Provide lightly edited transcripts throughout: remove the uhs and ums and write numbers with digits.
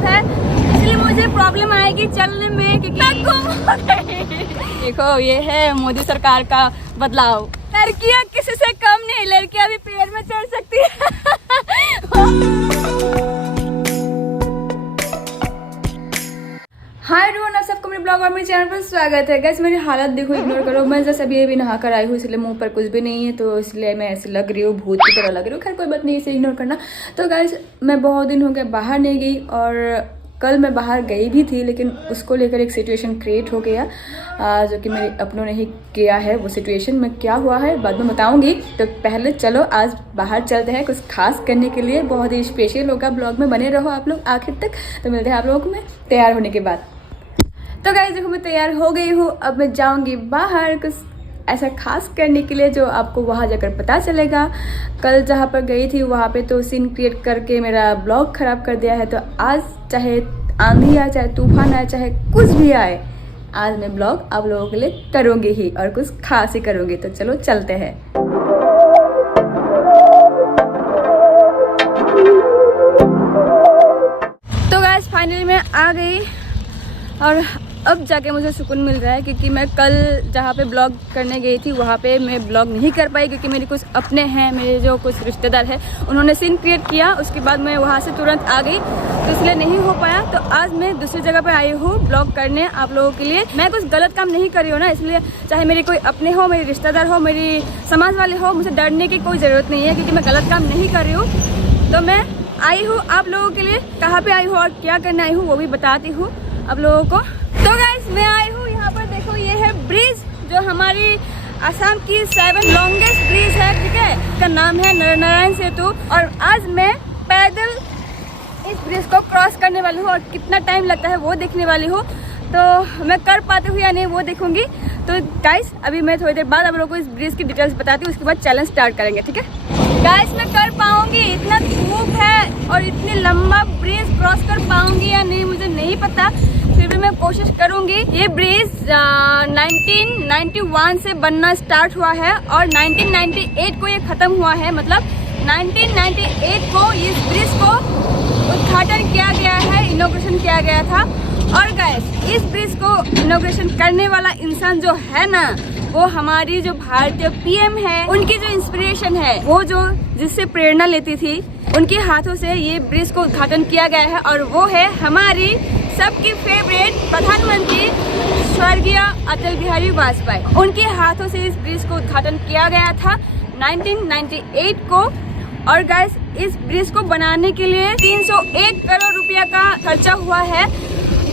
खराब है, इसलिए मुझे प्रॉब्लम आएगी चलने में क्योंकि देखो ये है मोदी सरकार का बदलाव। लड़कियां किसी से कम नहीं, लड़कियां भी पेड़ में चढ़ सकती है। हाय एवरीवन, आप सबको मेरे ब्लॉग और मेरे चैनल पर स्वागत है। गाइस मेरी हालत देखो, इग्नोर करो। मैं जैसे अभी नहा कर आई हूँ, इसलिए मुंह पर कुछ भी नहीं है, तो इसलिए मैं ऐसे लग रही हूँ, भूत की तरह लग रही हूँ। खैर कोई बात नहीं, इसे इग्नोर करना। तो गाइस मैं बहुत दिन हो गए बाहर नहीं गई, और कल मैं बाहर गई भी थी, लेकिन उसको लेकर एक सिचुएशन क्रिएट हो गया जो कि मेरे अपनों ने ही किया है। वो सिचुएशन में क्या हुआ है बाद में बताऊंगी। तो पहले चलो आज बाहर चलते हैं कुछ खास करने के लिए। बहुत ही स्पेशल होगा, ब्लॉग में बने रहो आप लोग आखिर तक। तो मिलते हैं आप लोगों को मैं तैयार होने के बाद। तो गाइस देखो मैं तैयार हो गई हूँ, अब मैं जाऊँगी बाहर कुछ ऐसा खास करने के लिए जो आपको वहाँ जाकर पता चलेगा। कल जहाँ पर गई थी वहाँ पे तो सीन क्रिएट करके मेरा ब्लॉग ख़राब कर दिया है। तो आज चाहे आंधी आए, चाहे तूफान आए, चाहे कुछ भी आए, आज मैं ब्लॉग आप लोगों के लिए करूँगी ही, और कुछ खास ही करूँगी। तो चलो चलते हैं। तो गाइस फाइनली मैं आ गई, और अब जाके मुझे सुकून मिल रहा है क्योंकि मैं कल जहाँ पे ब्लॉग करने गई थी वहाँ पे मैं ब्लॉग नहीं कर पाई क्योंकि मेरे कुछ अपने हैं, मेरे जो कुछ रिश्तेदार हैं, उन्होंने सीन क्रिएट किया। उसके बाद मैं वहाँ से तुरंत आ गई, तो इसलिए नहीं हो पाया। तो आज मैं दूसरी जगह पे आई हूँ ब्लॉग करने आप लोगों के लिए। मैं कुछ गलत काम नहीं कर रही हूँ ना, इसलिए चाहे मेरे कोई अपने हो, मेरे रिश्तेदार हो, मेरी समाज वाले हो, मुझे डरने की कोई ज़रूरत नहीं है क्योंकि मैं गलत काम नहीं कर रही हूँ। तो मैं आई हूँ आप लोगों के लिए। कहाँ पर आई हूँ और क्या करने आई हूँ वो भी बताती हूँ आप लोगों को। तो गाइस मैं आई हूँ यहाँ पर, देखो ये है ब्रिज जो हमारी असम की 7 लॉन्गेस्ट ब्रिज है, ठीक है। इसका नाम है नारायण सेतु, और आज मैं पैदल इस ब्रिज को क्रॉस करने वाली हूँ, और कितना टाइम लगता है वो देखने वाली हूँ। तो मैं कर पाती हूँ या नहीं वो देखूंगी। तो गाइस अभी मैं थोड़ी देर बाद आप लोगों को इस ब्रिज की डिटेल्स बताती हूँ, उसके बाद चैलेंज स्टार्ट करेंगे, ठीक है। गाइस मैं कर पाऊंगी, इतना धूप है और इतनी लंबा ब्रिज क्रॉस कर पाऊंगी या नहीं मुझे नहीं पता, फिर भी मैं कोशिश करूंगी। ये ब्रिज 1991 से बनना स्टार्ट हुआ है और 1998 को ये खत्म हुआ है। मतलब 1998 को इस ब्रिज को उद्घाटन किया गया है, इनॉग्रेशन किया गया था। और गाइस इस ब्रिज को इनॉग्रेशन करने वाला इंसान जो है ना, वो हमारी जो भारतीय पीएम है, उनकी जो इंस्पिरेशन है, वो जो जिससे प्रेरणा लेती थी, उनके हाथों से ये ब्रिज को उद्घाटन किया गया है। और वो है हमारी सबकी फेवरेट प्रधानमंत्री स्वर्गीय अटल बिहारी वाजपेयी। उनके हाथों से इस ब्रिज को उद्घाटन किया गया था 1998 को। और गाइस इस ब्रिज को बनाने के लिए 301 करोड़ रुपया का खर्चा हुआ है।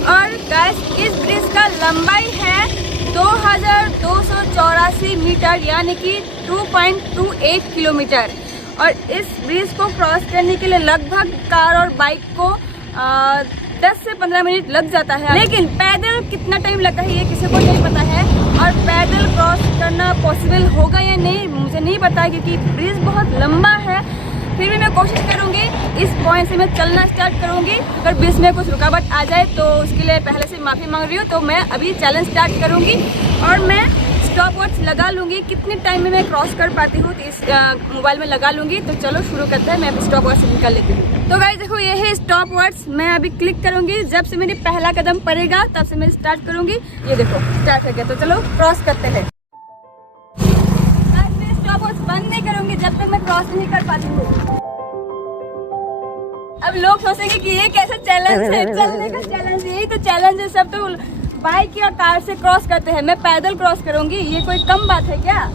और गाइस इस ब्रिज का लंबाई है 2284 मीटर, यानी कि 2.28 किलोमीटर। और इस ब्रिज को क्रॉस करने के लिए लगभग कार और बाइक को 10 से 15 मिनट लग जाता है, लेकिन पैदल कितना टाइम लगता है ये किसी को नहीं पता है। और पैदल क्रॉस करना पॉसिबल होगा या नहीं मुझे नहीं पता क्योंकि ब्रिज बहुत लंबा है। फिर भी मैं कोशिश करूंगी, इस पॉइंट से मैं चलना स्टार्ट करूंगी। अगर बीच में कुछ रुकावट आ जाए तो उसके लिए पहले से माफ़ी मांग रही हूँ। तो मैं अभी चैलेंज स्टार्ट करूंगी और मैं स्टॉप वॉच लगा लूँगी, कितने टाइम में मैं क्रॉस कर पाती हूँ तो इस मोबाइल में लगा लूँगी। तो चलो शुरू करते हैं। मैं अभी स्टॉप वॉच निकाल लेती हूँ। तो गाइस देखो ये है स्टॉप वॉच, मैं अभी क्लिक करूँगी। जब से मेरी पहला कदम पड़ेगा तब से मैं स्टार्ट करूँगी। ये देखो स्टार्ट हो गया, तो चलो क्रॉस करते हैं। मैं स्टॉप वॉच बंद नहीं करूँगी जब तक मैं क्रॉस नहीं कर पाती हूँ। अब लोग सोचेंगे कि ये कैसा चैलेंज है, चलने का चैलेंज, यही तो चैलेंज है। सब तो बाइक या कार से क्रॉस करते हैं, मैं पैदल क्रॉस करूंगी, ये कोई कम बात है क्या?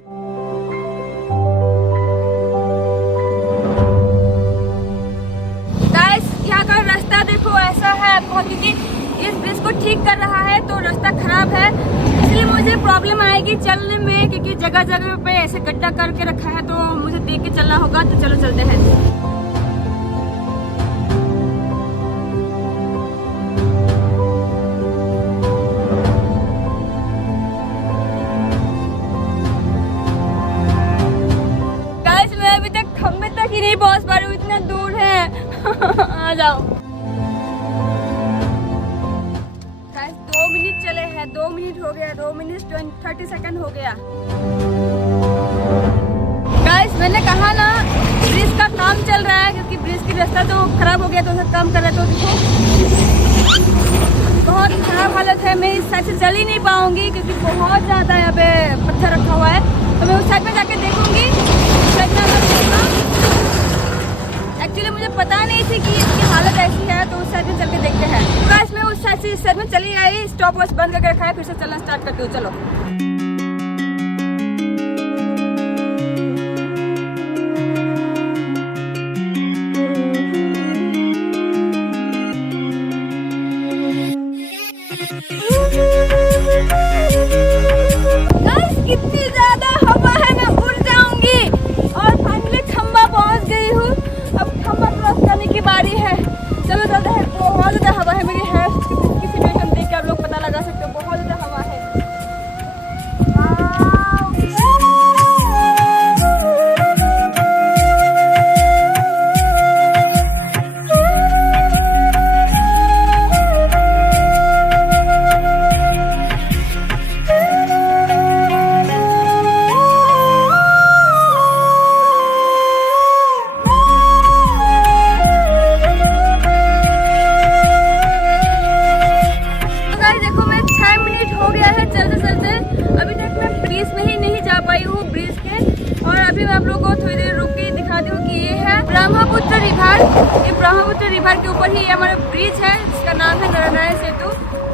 गाइस यहाँ का रास्ता देखो ऐसा है, क्योंकि इस ब्रिज को ठीक कर रहा है तो रास्ता खराब है, इसलिए मुझे प्रॉब्लम आएगी चलने में क्योंकि जगह जगह पे ऐसे गड्ढा करके रखा है, तो मुझे देख के चलना होगा। तो चलो चलते हैं। खम्बे तक ही नहीं पहुंच पा रही हूँ, इतना दूर है। आ जाओ। 2 मिनट चले हैं, 2 मिनट हो गया, 2 मिनट 30 सेकंड हो गया। गाइस मैंने कहा ना ब्रिज का काम चल रहा है क्योंकि ब्रिज की रास्ता तो खराब हो गया, तो उसे काम कर रहा है। तो देखो बहुत खराब हालत है। मैं इस साइड से चल ही नहीं पाऊंगी क्योंकि बहुत ज़्यादा यहाँ पे पत्थर रखा हुआ है। तो मैं उस साइड में जाके देखूंगी। एक्चुअली मुझे पता नहीं थी कि इसकी हालत ऐसी है, तो उस साइड में चल के देखते हैं। तो गाइस मैं उस साइड से इस साइड में चली आई, स्टॉप वॉच बंद करके रखा है, फिर से चलना स्टार्ट करती हूँ। चलो कितनी ज्यादा हवा है, मैं उड़ जाऊंगी। और फाइनली खंबा पहुंच गई हूँ। अब खंबा क्रॉस करने की बारी है। चलो चलते हैं। बहुत ज्यादा हवा है, मेरी हेयर किसी भी हम देख के आप लोग पता लगा सकते हो, बहुत ज्यादा हवा है। आप लोगों को थोड़ी देर रुक के दिखा दूँ कि ये है ब्रह्मपुत्र रिवर। ये ब्रह्मपुत्र रिवर के ऊपर ही हमारा ब्रिज है जिसका नाम है नरनारायण सेतु।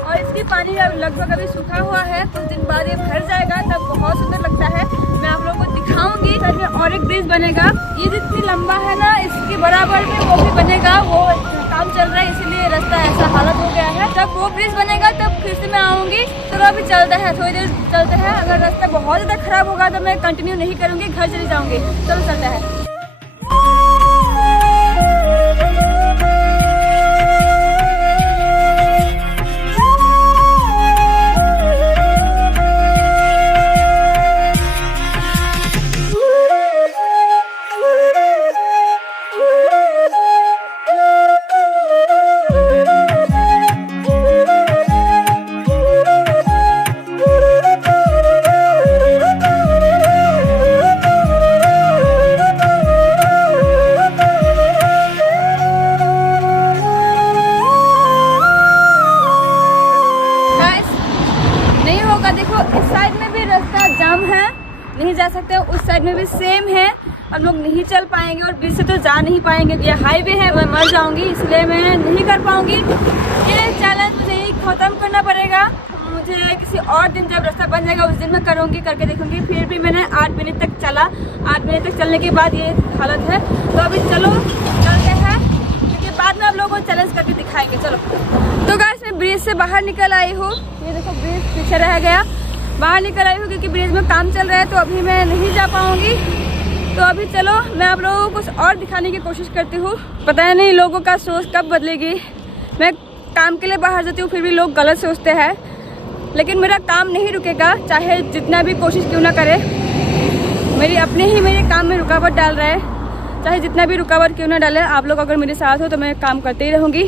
और इसकी पानी लगभग अभी सूखा हुआ है, कुछ दिन बाद ये भर जाएगा, तब बहुत सुंदर लगता है। मैं आप लोगों को दिखाऊंगी। साइड में और एक ब्रिज बनेगा, ये जितनी लंबा है ना इसके बराबर में वो भी बनेगा। वो काम चल रहा है इसीलिए रास्ता ऐसा हालत हो गया है। जब वो ब्रिज बनेगा तब फिर से मैं आऊँगी। तो अभी चलते हैं, थोड़ी देर चलते हैं। अगर रास्ता बहुत ज़्यादा खराब होगा तो मैं कंटिन्यू नहीं करूँगी, घर चली जाऊँगी। चलो चलते हैं। देखो इस साइड में भी रास्ता जाम है, नहीं जा सकते। उस साइड में भी सेम है, हम लोग नहीं चल पाएंगे और बीच से तो जा नहीं पाएंगे। ये हाईवे है, मैं मर जाऊंगी, इसलिए मैं नहीं कर पाऊंगी। ये चैलेंज मुझे ही खत्म करना पड़ेगा। मुझे किसी और दिन जब रास्ता बन जाएगा उस दिन मैं करूंगी, करके देखूंगी। फिर भी मैंने 8 मिनट तक चला, 8 मिनट तक चलने के बाद ये हालत है। तो अभी चलो चलते हैं, क्योंकि बाद में आप लोगों को चैलेंज करके दिखाएंगे। चलो तो गाइस मैं ब्रिज से बाहर निकल आई हूँ। ये देखो ब्रिज पीछे रह गया, बाहर निकल आई हूँ क्योंकि ब्रिज में काम चल रहा है, तो अभी मैं नहीं जा पाऊंगी। तो अभी चलो मैं आप लोगों को कुछ और दिखाने की कोशिश करती हूँ। पता नहीं लोगों का सोच कब बदलेगी। मैं काम के लिए बाहर जाती हूँ फिर भी लोग गलत सोचते हैं, लेकिन मेरा काम नहीं रुकेगा, चाहे जितना भी कोशिश क्यों ना करे। मेरे काम में रुकावट डाल रहा है, चाहे जितना भी रुकावट क्यों ना डाले। आप लोग अगर मेरे साथ हो तो मैं काम करते ही रहूँगी,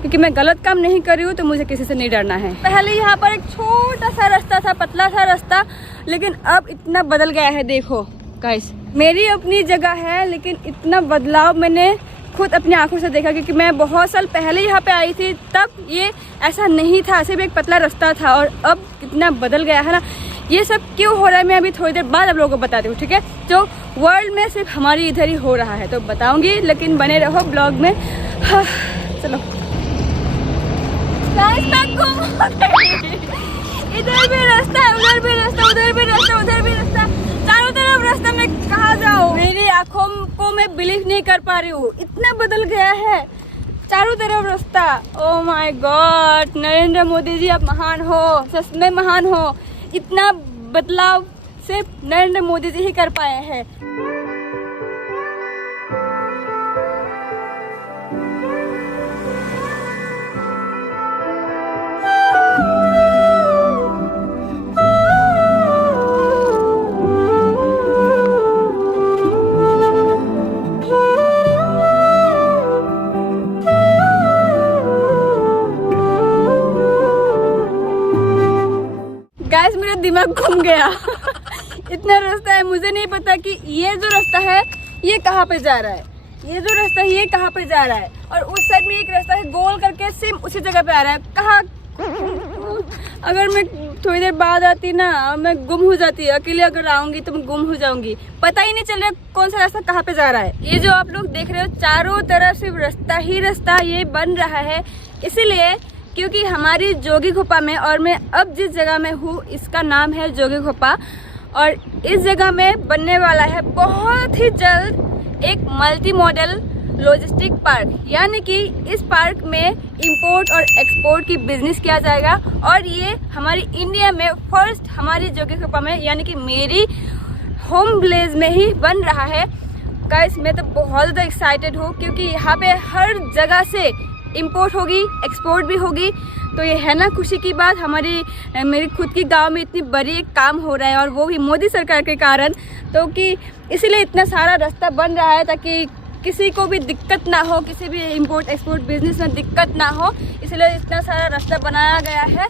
क्योंकि मैं गलत काम नहीं कर रही हूँ, तो मुझे किसी से नहीं डरना है। पहले यहाँ पर एक छोटा सा रास्ता था, पतला सा रास्ता, लेकिन अब इतना बदल गया है। देखो गाइस, मेरी अपनी जगह है, लेकिन इतना बदलाव मैंने खुद अपनी आंखों से देखा, क्योंकि मैं बहुत साल पहले यहाँ पे आई थी, तब ये ऐसा नहीं था, सिर्फ एक पतला रास्ता था। और अब कितना बदल गया है ना। ये सब क्यों हो रहा है मैं अभी थोड़ी देर बाद आप लोगों को बताती हूँ, ठीक है। जो वर्ल्ड में सिर्फ हमारी इधर ही हो रहा है, तो बताऊँगी, लेकिन बने रहो ब्लॉग में। हाँ, चलो इधर भी रास्ता है, उधर भी रास्ता, उधर भी रास्ता, उधर भी रास्ता, चारों तरफ रास्ता। में कहाँ जाऊँ? मेरी आंखों को मैं बिलीव नहीं कर पा रही हूँ, इतना बदल गया है, चारों तरफ रास्ता। Oh my God, Narendra Modi ji आप महान हो, सच में महान हो। इतना बदलाव सिर्फ नरेंद्र मोदी जी ही कर पाए हैं। गाइस मेरा दिमाग घूम गया। इतना रास्ता है, मुझे नहीं पता कि ये जो रास्ता है ये कहाँ पे जा रहा है, ये जो रास्ता है ये कहाँ पे जा रहा है। और उस साइड में एक रास्ता है गोल करके सेम उसी जगह पे आ रहा है। अगर मैं थोड़ी देर बाद आती ना, मैं गुम हो जाती, अकेले अगर आऊंगी तो मैं गुम हो जाऊंगी, पता ही नहीं चल रहा कौन सा रास्ता कहाँ पे जा रहा है। ये जो आप लोग देख रहे हो चारों तरफ सिर्फ रास्ता ही रास्ता ये बन रहा है, इसीलिए क्योंकि हमारी जोगी घोपा में, और मैं अब जिस जगह में हूँ इसका नाम है जोगी घोपा, और इस जगह में बनने वाला है बहुत ही जल्द एक मल्टी मॉडल लॉजिस्टिक पार्क, यानी कि इस पार्क में इंपोर्ट और एक्सपोर्ट की बिजनेस किया जाएगा। और ये हमारी इंडिया में फर्स्ट हमारी जोगी घोपा में, यानी कि मेरी होम विलेज में ही बन रहा है। गाइस मैं तो बहुत ज़्यादा एक्साइटेड हूँ, क्योंकि यहाँ पे हर जगह से इंपोर्ट होगी, एक्सपोर्ट भी होगी। तो ये है ना खुशी की बात, मेरी खुद की गांव में इतनी बड़ी एक काम हो रहा है, और वो भी मोदी सरकार के कारण। तो कि इसीलिए इतना सारा रास्ता बन रहा है ताकि किसी को भी दिक्कत ना हो, किसी भी इंपोर्ट एक्सपोर्ट बिजनेस में दिक्कत ना हो, इसलिए इतना सारा रास्ता बनाया गया है।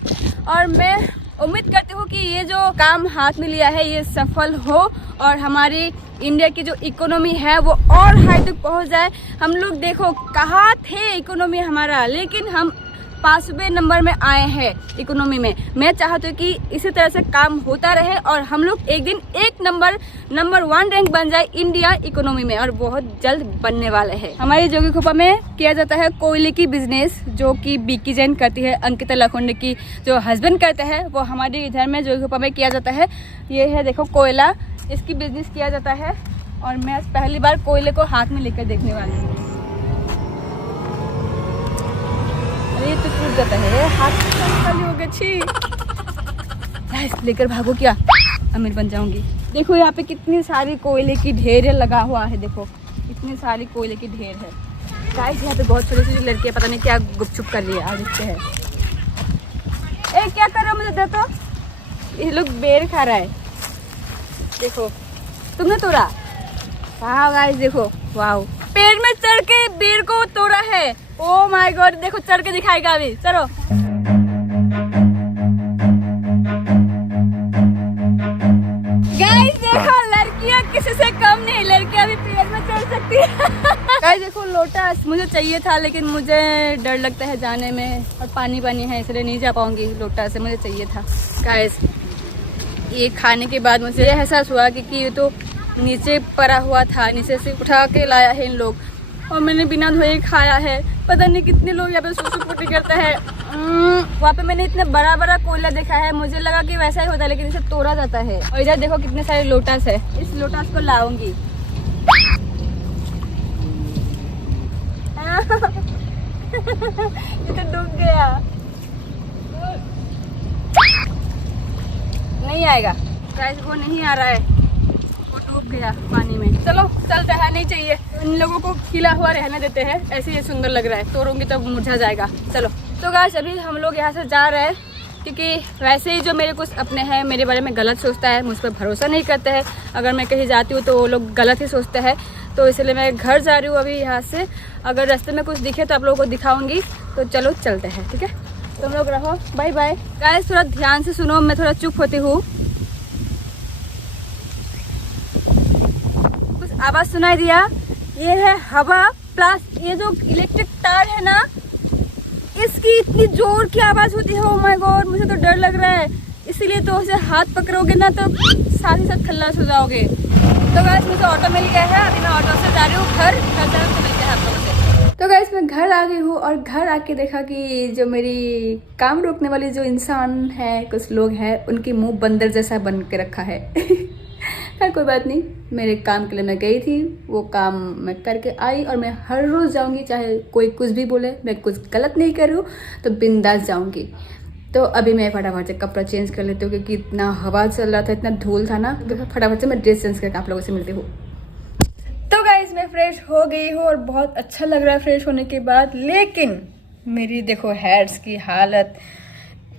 और मैं उम्मीद करती हूँ कि ये जो काम हाथ में लिया है ये सफल हो, और हमारी इंडिया की जो इकोनॉमी है वो और हाई तक पहुँच जाए। हम लोग देखो कहाँ थे इकोनॉमी हमारा, लेकिन हम 5वें नंबर में आए हैं इकोनॉमी में। मैं चाहती हूँ कि इसी तरह से काम होता रहे और हम लोग एक दिन नंबर 1 रैंक बन जाए इंडिया इकोनॉमी में, और बहुत जल्द बनने वाले हैं। हमारी जोगी घोपा में किया जाता है कोयले की बिजनेस, जो कि बीकी जैन करती है, अंकिता लखोंडे की जो हस्बैंड करते हैं, वो हमारे इधर में जोगी घोपा में किया जाता है। ये है देखो कोयला, इसकी बिजनेस किया जाता है, और मैं पहली बार कोयले को हाथ में लेकर देखने वाली हूँ। ये तो टूट जाता है, हाथ खाली हो गया, छी। लेकर भागो, क्या अमीर बन जाऊंगी। देखो यहाँ पे कितनी सारी कोयले की ढेर लगा हुआ है, देखो इतनी सारी कोयले की ढेर है। गाइस यहाँ पे बहुत छोटी छोटी लड़कियाँ पता नहीं क्या गुपचुप कर रही है, आज देखते हैं। ए क्या कर रहे हो, मुझे दे तो। ये लोग बेर खा रहा है, देखो तुमने तोड़ा। वाह गाइस देखो, वाह पेड़ में चढ़ के बेर को तोड़ा है। ओ माय गॉड, देखो चढ़ के दिखाएगा अभी, चलो। गाइस देखो लड़कियां किसी से कम नहीं, लड़कियां भी पेड़ में चढ़ सकती है। गाइस देखो लोटस मुझे चाहिए था, लेकिन मुझे डर लगता है जाने में, और पानी है इसलिए नहीं जा पाऊंगी। लोटस से मुझे चाहिए था। गाइस ये खाने के बाद मुझे एहसास हुआ कि ये तो नीचे पड़ा हुआ था, नीचे से उठा के लाया है इन लोग, और मैंने बिना धोए खाया है। पता नहीं कितने लोग यहाँ पे सुसु पुटी करते हैं। वहाँ पे मैंने इतना बड़ा बड़ा कोयला देखा है, मुझे लगा कि वैसा ही होता है, लेकिन इसे तोड़ा जाता है। और इधर देखो कितने सारे लोटस है, इस लोटस को लाऊंगी। ये तो डूब गया, नहीं आएगा। गाइस वो नहीं आ रहा है, डूब गया पानी में। चलो चलते हैं, नहीं चाहिए इन लोगों को खिला हुआ रहने देते हैं, ऐसे ही सुंदर लग रहा है, तोड़ूंगी तो मुरझा जाएगा। चलो तो गाइस अभी हम लोग यहाँ से जा रहे हैं, क्योंकि वैसे ही जो मेरे कुछ अपने हैं मेरे बारे में गलत सोचता है, मुझ पर भरोसा नहीं करते हैं। अगर मैं कहीं जाती हूँ तो वो लोग गलत ही सोचते हैं, तो इसलिए मैं घर जा रही हूँ अभी यहाँ से। अगर रास्ते में कुछ दिखे तो आप लोगों को दिखाऊंगी, तो चलो चलते हैं, ठीक है। तुम लोग रहो, बाय बाय। गाइस थोड़ा ध्यान से सुनो, मैं थोड़ा चुप होती हूँ। आवाज सुनाई दिया, ये है हवा प्लस ये जो इलेक्ट्रिक तार है ना, इसकी इतनी जोर की आवाज होती है। ओह माय गॉड, मुझे तो डर लग रहा है, इसीलिए तो उसे हाथ पकड़ोगे ना तो साथ ही साथ खल्लास हो जाओगे। तो गाइस मुझे ऑटो मिल गया है, अभी मैं ऑटो से जा रही हूँ घर जाकर तो मिलते हैं आप लोगों से। तो गाइस मैं घर आ गई हूँ, और घर आके देखा कि जो मेरी काम रोकने वाली जो इंसान है, कुछ लोग हैं, उनकी मुंह बंदर जैसा बन के रखा है। खैर कोई बात नहीं, मेरे काम के लिए मैं गई थी, वो काम मैं करके आई, और मैं हर रोज़ जाऊंगी, चाहे कोई कुछ भी बोले, मैं कुछ गलत नहीं कर रही हूँ तो बिंदास जाऊंगी। तो अभी मैं फटाफट से कपड़ा चेंज कर लेती हूँ, क्योंकि इतना हवा चल रहा था, इतना धूल था ना, तो फटाफट से मैं ड्रेस चेंज करके आप लोगों से मिलती हूँ। तो गाइस मैं फ्रेश हो गई हूँ, और बहुत अच्छा लग रहा है फ्रेश होने के बाद, लेकिन मेरी देखो हेयर्स की हालत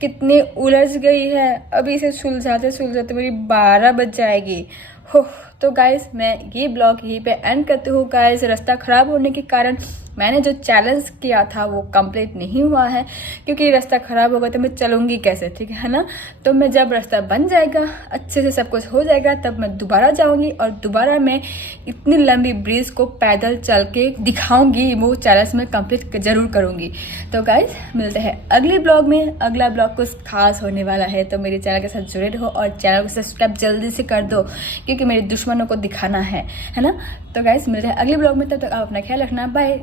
कितनी उलझ गई है। अभी इसे सुलझाते सुलझाते मेरी 12 बज जाएगी। हो तो तो गाइस मैं ये ब्लॉग यहीं पे एंड करती हूँ। गाइस रास्ता ख़राब होने के कारण मैंने जो चैलेंज किया था वो कंप्लीट नहीं हुआ है, क्योंकि रास्ता ख़राब होगा तो मैं चलूँगी कैसे, ठीक है ना। तो मैं जब रास्ता बन जाएगा, अच्छे से सब कुछ हो जाएगा, तब मैं दोबारा जाऊँगी और दोबारा मैं इतनी लंबी ब्रिज को पैदल चल के दिखाऊँगी। वो चैलेंज मैं कंप्लीट ज़रूर करूँगी। तो गाइज मिलते हैं अगले ब्लॉग में। अगला ब्लॉग कुछ खास होने वाला है, तो मेरे चैनल के साथ जुड़े रहो और चैनल को सब्सक्राइब जल्दी से कर दो, क्योंकि मेरे दुश्मनों को दिखाना है ना। तो गाइज मिलते हैं अगले ब्लॉग में, तब तक आप अपना ख्याल रखना। बाय।